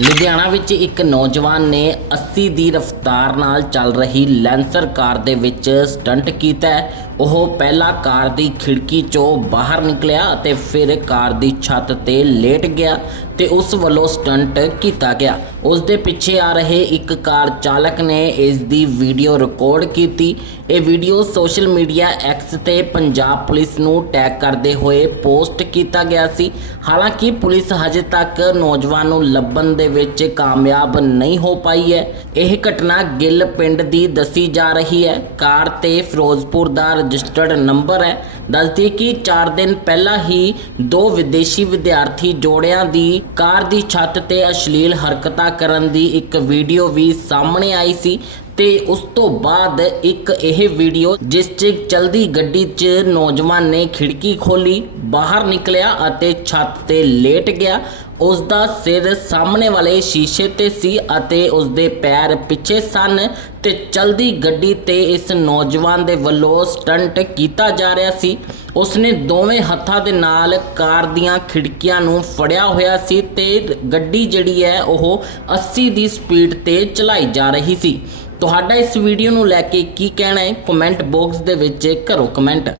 ਲੁਧਿਆਣਾ ਵਿੱਚ ਇੱਕ ਨੌਜਵਾਨ ਨੇ 80 ਦੀ ਰਫ਼ਤਾਰ ਨਾਲ ਚੱਲ ਰਹੀ ਲੈਂਸਰ ਕਾਰ ਦੇ ਵਿੱਚ ਸਟੰਟ ਕੀਤਾ ਉਹ ਪਹਿਲਾਂ ਕਾਰ ਦੀ ਖਿੜਕੀ ਚੋਂ ਬਾਹਰ ਨਿਕਲਿਆ ਅਤੇ ਫਿਰ ਕਾਰ ਦੀ ਛੱਤ ਤੇ ਲੇਟ ਗਿਆ ਤੇ ਉਸ ਵੱਲੋਂ ਸਟੰਟ ਕੀਤਾ ਗਿਆ। ਉਸ ਦੇ ਪਿੱਛੇ ਆ ਰਹੇ ਇੱਕ ਕਾਰ ਚਾਲਕ ਨੇ ਇਸ ਦੀ ਵੀਡੀਓ ਰਿਕਾਰਡ ਕੀਤੀ। ਇਹ ਵੀਡੀਓ ਸੋਸ਼ਲ ਮੀਡੀਆ ਐਕਸ ਤੇ ਪੰਜਾਬ ਪੁਲਿਸ ਨੂੰ ਟੈਗ ਕਰਦੇ ਹੋਏ ਪੋਸਟ ਕੀਤਾ ਗਿਆ ਸੀ। ਹਾਲਾਂਕਿ ਪੁਲਿਸ ਹਜੇ ਤੱਕ ਨੌਜਵਾਨ ਨੂੰ ਲੱਭਣ ਦੇ ਵਿੱਚ ਕਾਮਯਾਬ ਨਹੀਂ ਹੋ ਪਾਈ ਹੈ। ਇਹ ਘਟਨਾ ਗਿੱਲ ਪਿੰਡ ਦੀ ਦੱਸੀ ਜਾ ਰਹੀ ਹੈ। ਕਾਰ ਤੇ ਫਿਰੋਜ਼ਪੁਰ ਦਾ ਰਜਿਸਟਰਡ ਨੰਬਰ ਹੈ, ਦੱਸਦੀ ਕਿ 4 ਦਿਨ ਪਹਿਲਾਂ ਹੀ ਦੋ ਵਿਦੇਸ਼ੀ ਵਿਦਿਆਰਥੀ ਜੋੜਿਆਂ ਦੀ ਕਾਰ ਦੀ ਛੱਤ ਤੇ ਅਸ਼ਲੀਲ ਹਰਕਤਾਂ ਕਰਨ ਦੀ ਇੱਕ ਵੀਡੀਓ ਵੀ ਸਾਹਮਣੇ ਆਈ ਸੀ। ਤੇ ਉਸ ਤੋਂ ਬਾਅਦ ਇੱਕ ਇਹ ਵੀਡੀਓ ਜਿਸ 'ਚ ਚਲਦੀ ਗੱਡੀ 'ਚ ਨੌਜਵਾਨ ਨੇ ਖਿੜਕੀ ਖੋਲੀ ਬਾਹਰ ਨਿਕਲਿਆ ਅਤੇ ਛੱਤ ਤੇ ਲੇਟ ਗਿਆ। ਉਸ ਦਾ ਸਿਰ ਸਾਹਮਣੇ ਵਾਲੇ ਸ਼ੀਸ਼ੇ ਤੇ ਸੀ ਅਤੇ ਉਸ ਦੇ ਪੈਰ ਪਿੱਛੇ ਸਨ ਤੇ ਚਲਦੀ ਗੱਡੀ ਤੇ ਇਸ ਨੌਜਵਾਨ ਦੇ ਵੱਲੋਂ ਸਟੰਟ ਕੀਤਾ ਜਾ ਰਿਹਾ ਸੀ। ਉਸਨੇ ਦੋਵੇਂ ਹੱਥਾਂ ਦੇ ਨਾਲ ਕਾਰ ਦੀਆਂ ਖਿੜਕੀਆਂ ਨੂੰ ਫੜਿਆ ਹੋਇਆ ਸੀ ਤੇ ਗੱਡੀ ਜਿਹੜੀ ਹੈ ਉਹ 80 ਦੀ ਸਪੀਡ ਤੇ ਚਲਾਈ ਜਾ ਰਹੀ ਸੀ। ਤੁਹਾਡਾ ਇਸ ਵੀਡੀਓ ਨੂੰ ਲੈ ਕੇ ਕੀ ਕਹਿਣਾ ਹੈ? ਕਮੈਂਟ ਬਾਕਸ ਦੇ ਵਿੱਚ ਕਰੋ ਕਮੈਂਟ